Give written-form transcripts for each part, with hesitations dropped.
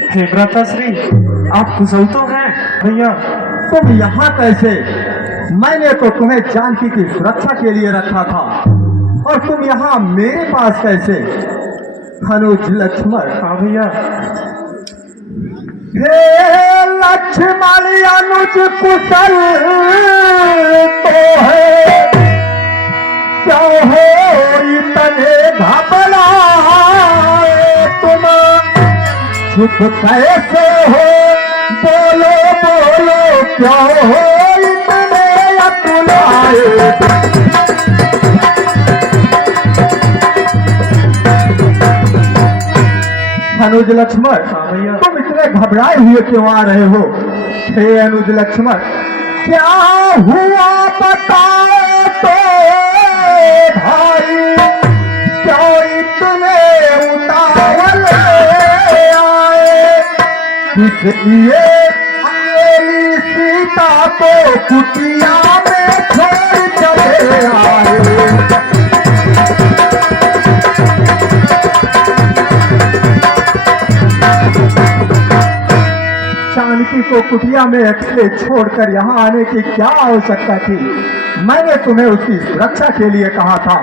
हे भ्राताश्री, आप कुशल तो हैं भैया। तुम यहाँ कैसे? मैंने तो तुम्हें जानकी की सुरक्षा के लिए रखा था और तुम यहाँ मेरे पास कैसे? अनुज लक्ष्मण। हाँ भैया। हे लक्ष्मण अनुज कुशल तो है, क्यों हो इतने घबराए तुम? चुप कैसे हो? बोलो बोलो, क्यों हो इतने अकुलाए? अनुज लक्ष्मण, तुम इतने घबराए हुए क्यों आ रहे हो? हे अनुज लक्ष्मण, क्या हुआ बताओ तो भाई, क्यों इतने उतावल आए? इसलिए अकेली सीता को कुटिया में छोड़ चले आए। जानकी को कुटिया में अकेले छोड़कर यहाँ आने की क्या आवश्यकता थी? मैंने तुम्हें उसकी सुरक्षा के लिए कहा था,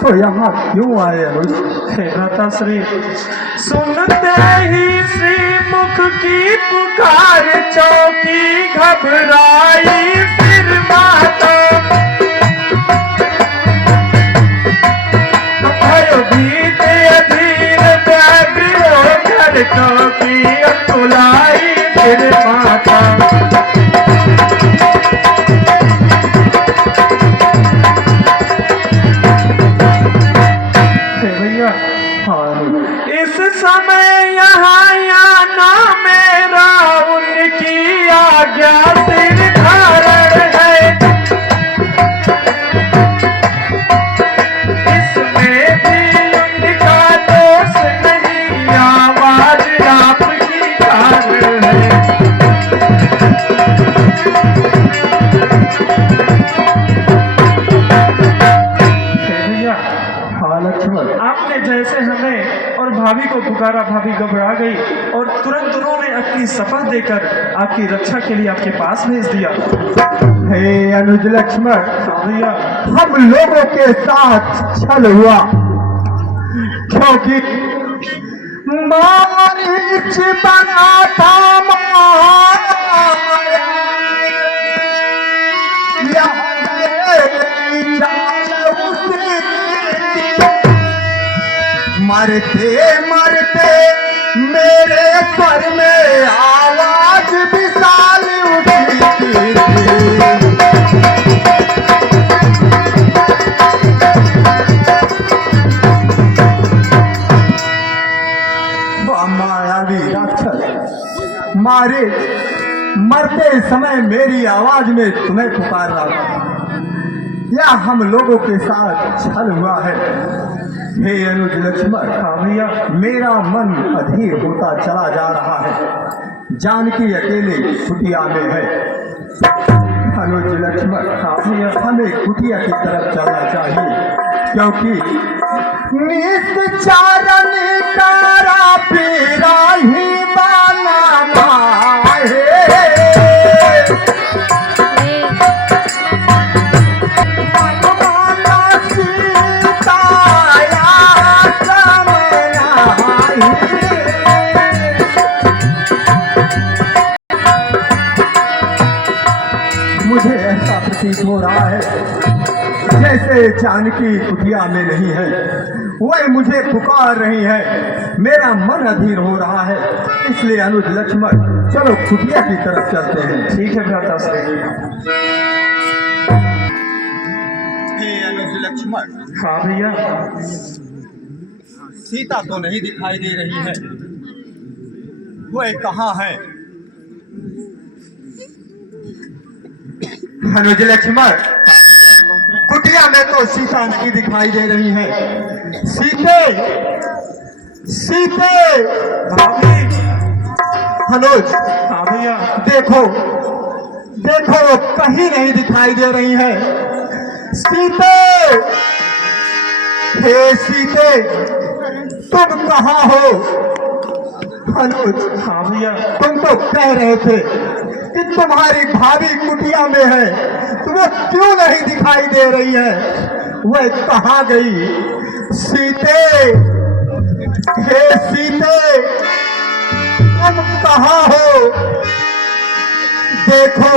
तो यहाँ क्यों आए अनुज? हे भ्राताश्री, सुनते ही श्री मुख की पुकार चौकी घबराई फिर माता। भयभीत अधीर व्याग्र होकर चौकी अकुलाई फिर माता। इस समय यहाँ आना मेरा उनकी आज्ञा सिर धारण है। इसमें भी उनका दोष नहीं, आवाज आपकी कारण है। आपने जैसे हमें और भाभी को पुकारा, भाभी घबरा गई और तुरंत उन्होंने अपनी शपथ देकर आपकी रक्षा के लिए आपके पास भेज दिया। हे अनुज लक्ष्मण, भैया, हम लोगों के साथ छल हुआ, क्योंकि मारीच बना था मरते मरते मेरे सर में आवाज विशाल उठी थी। मायावी राक्षस, मारे मरते समय मेरी आवाज में तुम्हें पुकार रहा था, या हम लोगों के साथ छल हुआ है? हे अनुज लक्ष्मण, भैया, मेरा मन अधीर होता चला जा रहा है। जानकी अकेले कुटिया में है। अनुज लक्ष्मण, हमें कुटिया की तरफ चलना चाहिए, क्योंकि निश्चारण तारा पीरा ही बनाना है। मुझे ऐसा प्रतीत हो रहा है जैसे जानकी कुटिया में नहीं है, वह मुझे पुकार रही है। मेरा मन अधीर हो रहा है, इसलिए अनुज लक्ष्मण, चलो कुटिया की तरफ चलते हैं। ठीक है भ्राताश्री। हे अनुज लक्ष्मण, हाँ भैया, सीता तो नहीं दिखाई दे रही है, वह कहाँ है? अनुज लक्ष्मण, कुटिया में तो सीता नहीं दिखाई दे रही है। सीते, सीते, भाभी, अनुज, हाँ भैया, देखो देखो, वो कहीं नहीं दिखाई दे रही है। सीते, हे सीते, तुम कहाँ हो? अनुज, हाँ भैया। तुम तो कह रहे थे कि तुम्हारी भाभी कुटिया में है, तुम्हें क्यों नहीं दिखाई दे रही है? वह कहाँ गई? सीते, हे सीते, तुम कहाँ हो? देखो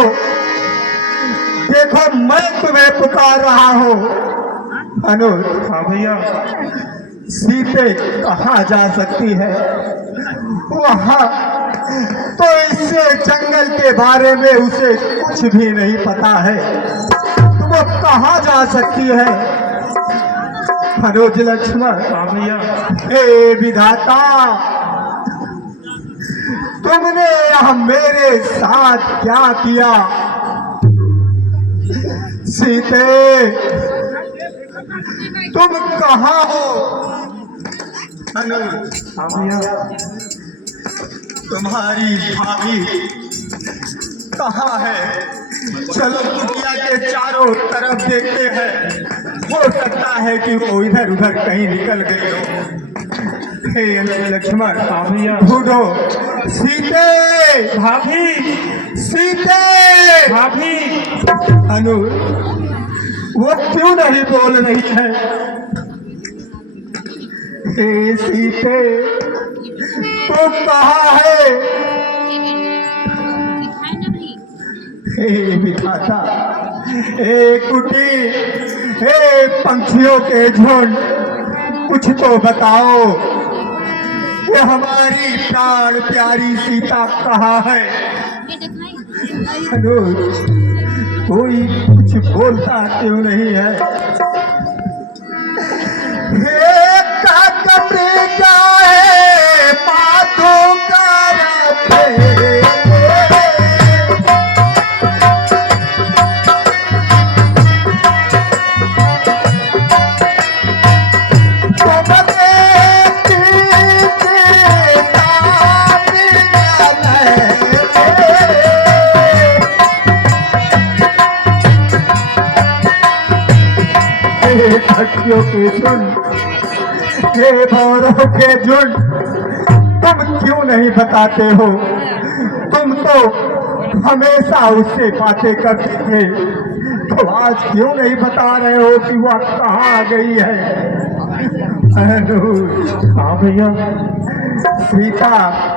देखो, मैं तुम्हें पुकार रहा हूँ। अनुज, हाँ भैया। सीते कहाँ जा सकती है? वहाँ तो इससे जंगल के बारे में उसे कुछ भी नहीं पता है, तो वो कहाँ जा सकती है? मनोज लक्ष्मण, हाँ भैया। हे विधाता, तुमने यह मेरे साथ क्या किया? सीते, तुम कहाँ हो? अनुज, हाँ भैया। तुम्हारी भाभी कहाँ है? चलो कुटिया के चारों तरफ देखते हैं, हो सकता है कि वो इधर उधर कहीं निकल गई हो। हे लक्ष्मण, हाँ भैया। ढूंढो सीते, भाभी, सीते। भाभी। अनु, वो क्यों नहीं बोल रही है? हे सीते, तू कहाँ है? हे विधाता, हे कुटी, हे पंछियों के झुंड, कुछ तो बताओ कि हमारी प्राण प्यारी सीता कहाँ है? अनुज, कोई कुछ बोलता क्यों नहीं है? हे काकपी गाए पाथों का रखे, खटियों के झुंड, हे भौरों के झुंड, तुम क्यों नहीं बताते हो? तुम तो हमेशा उससे बातें करते थे, तो आज क्यों नहीं बता रहे हो कि वह कहाँ गई है? अनुज, हाँ भैया। सीता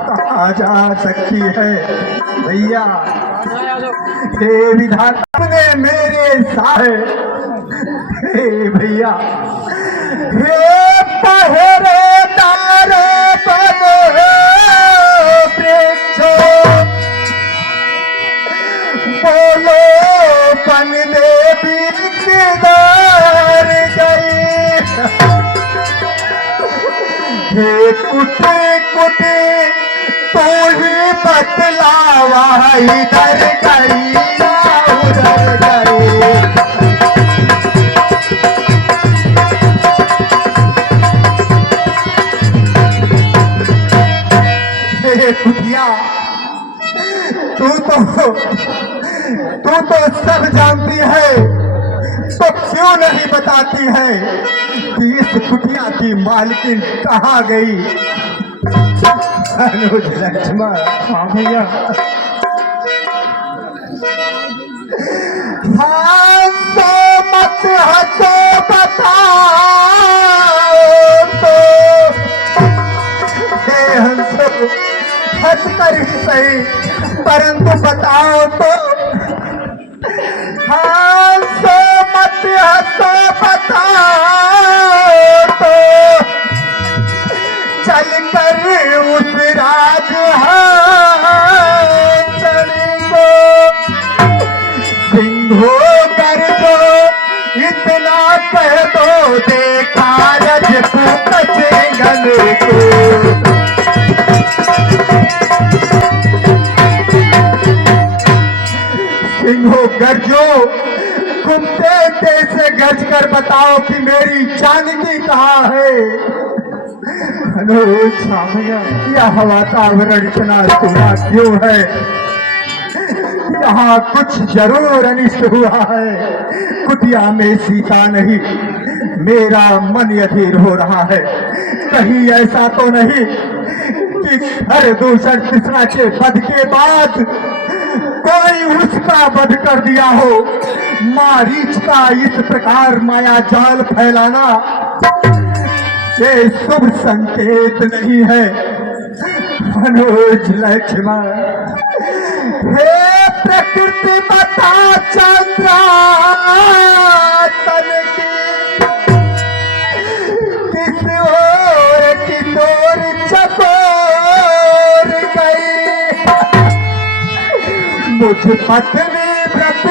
कहाँ जा सकती है? भैया, हे विधाता ने मेरे साथ, हे भैया, हे पहरेदार बनो वृक्षो, बोलो बन देवी किधर गई? हे कुटी कुटी, तू ही बतलावा, इधर गई या उधर गई? कुटिया, तू तो सब जानती है, तो क्यों नहीं बताती है कि इस कुटिया की मालकिन कहाँ गई? अनुज लक्ष्मण, हाँ भैया। हंसो मत हंसो, बताओ तो, हे हंसो, हंस कर ही सही, परंतु बताओ तो। हंसो मत हंसो, बताओ तो, चल कर उस राजहंसनी को सिंहो कर दो, इतना कह दो, देखा रजपूत सिंघन को। सिंहो गर्जो, कुत्ते जैसे गर्ज कर बताओ कि मेरी जानकी कहाँ है? अनुज, हाँ भैया। यह वातावरण इतना सुना क्यों है? यहाँ कुछ जरूर अनिष्ट हुआ है। कुटिया में सीता नहीं, मेरा मन अधीर हो रहा है। कहीं ऐसा तो नहीं कि कि हर दूषण कृष्णा के वध के बाद कोई उसका वध कर दिया हो। मारीच का इस प्रकार माया जाल फैलाना ये शुभ संकेत नहीं है। मनोज लक्ष्मण, हे प्रकृति बता चंद्रा तन की किस ओर चकोर गई। मुझ पत्नी व्रत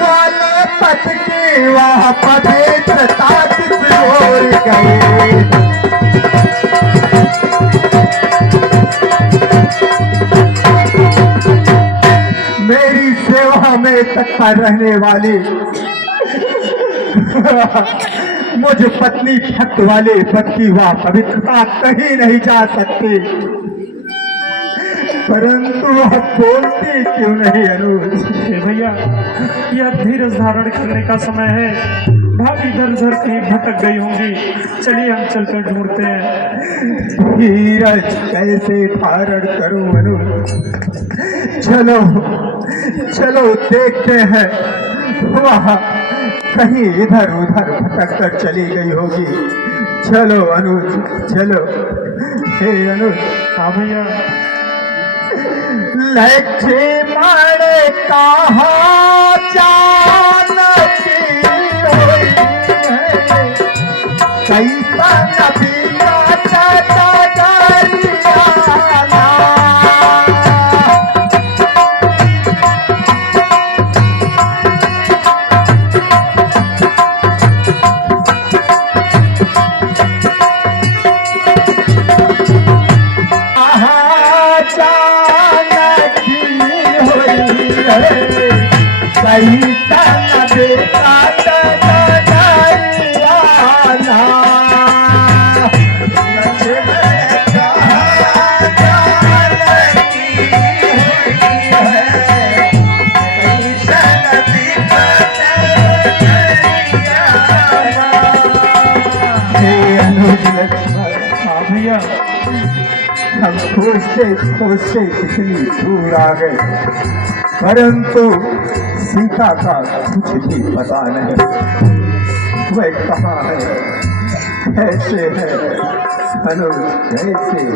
वाले पथ की वह पवित्रता किस ओर गई। मेरी सेवा में तत्पर रहने वाली मुझ पत्नी भक्त वाले पद की वह पवित्रता कहीं नहीं जा सकती। परंतु वह बोलती क्यों नहीं अनुज? भैया यह धीरज धारण करने का समय है। भाभी इधर उधर कहीं भटक गई होंगी, चलिए हम चलकर ढूंढते हैं। धीरज कैसे धारण करूं अनुज? चलो चलो देखते हैं, वह कहीं इधर उधर भटक कर चली गई होगी। चलो अनुज चलो। हे अनुज। हाँ भैया। लक्ष्मण कहाँ जानकी होई है, कैसा नबिया तगरियाना। हम खोजते खोजते इतनी दूर आ गए, परंतु सीता का कुछ भी पता नहीं। वह कहाँ है, कैसे है अनुज, कैसे है?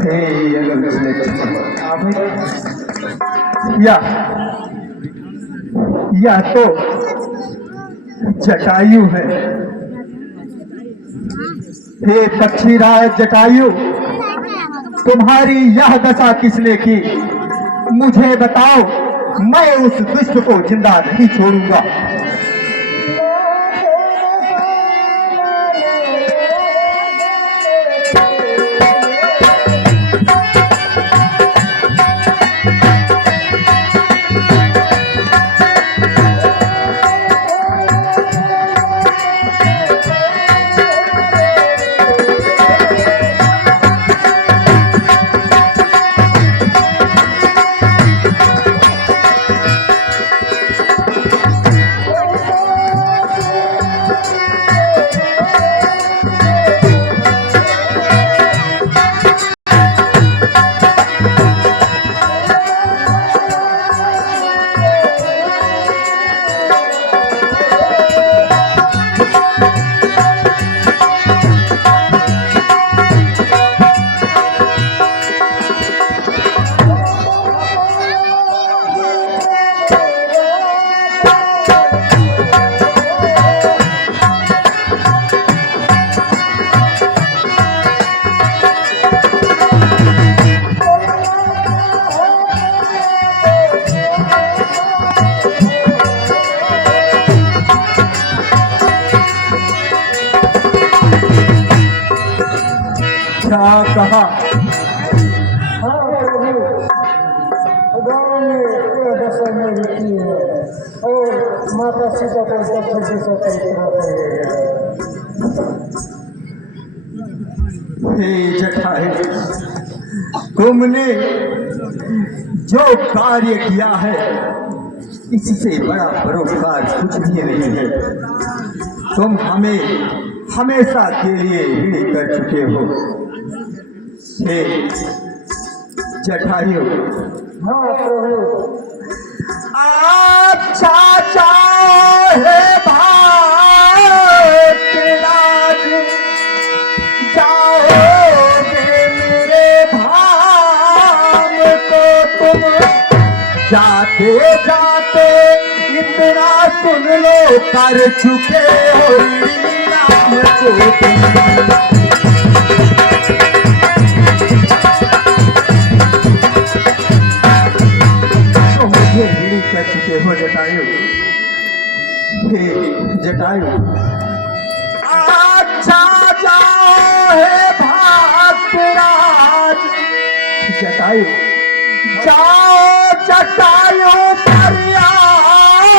हे अनुज या तो जटायु है। हे पक्षीराज जटायु, तुम्हारी यह दशा किसने की? मुझे बताओ, मैं उस दुष्ट को जिंदा नहीं छोड़ूंगा। क्या कहा? हाँ प्रभु, गाँव में यह दशा मेरी की है और माता सीता को दक्षिण दिशा परिक्रमा करिएगा। हे जटायु, तुमने जो कार्य किया है इससे बड़ा परोपकार कुछ भी नहीं है। तुम हमें हमेशा के लिए ऋणी कर चुके हो। हे जटायु, हाँ प्रभु। अच्छा चाहे भाग्यराज, जाओगे मेरे धाम को तुम। जाते जाते इतना सुन लो, कर चुके हो नाम को तुम। मुझे ऋणी कर चुके हो जटायु। हे जटायु, अच्छा जाए भाग्यराज, जटायु जाओ, जटायु फरियाद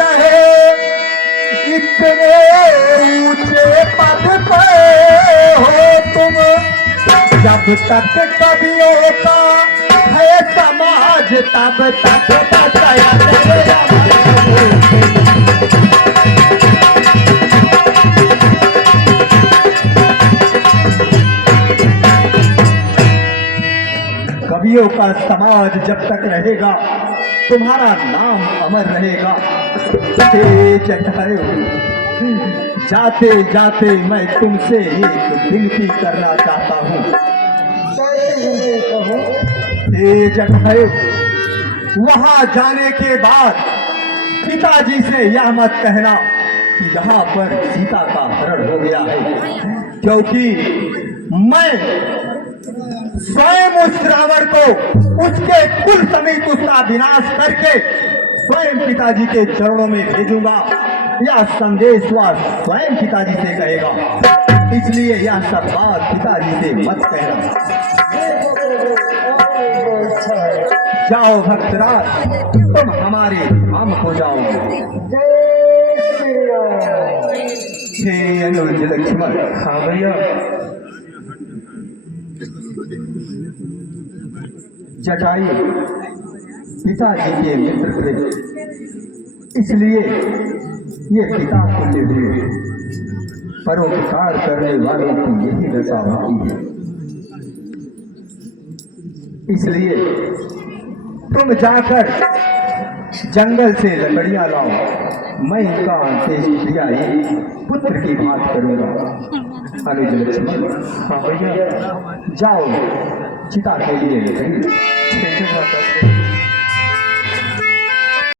रहे। इतने ऊंचे पद पे हो तुम, जब तक कवियों का है समाज, तब तक बचाया तेरे कवियों का समाज जब तक रहेगा, तुम्हारा नाम अमर रहेगा। हे जटायु, जाते जाते मैं तुमसे एक विनती करना चाहता हूँ। हे जटायु, वहां जाने के बाद पिताजी से यह मत कहना कि यहाँ पर सीता का हरण हो गया है, क्योंकि मैं स्वयं उस रावण को, उसके कुल समेत उसका विनाश करके स्वयं पिताजी के चरणों में भेजूंगा। यह संदेश वह स्वयं पिताजी से कहेगा, इसलिए यह सब बात पिताजी से मत कहना। जाओ भक्तराज, तुम हमारे धाम को जाओ। हे अनुज लक्ष्मण। हाँ भैया। जटायु पिताजी के मित्र थे, इसलिए ये पिता तुल्य हुए। परोपकार करने वालों की यही दशा होती है। इसलिए तुम जाकर जंगल से लकड़ियां लाओ, मैं इनका अंत्येष्टिक्रिया पुत्र की बात करूंगा। अनुज लक्ष्मण। हाँ भैया। जाओ, चिता के लिए लकड़ी। ठीक है माता।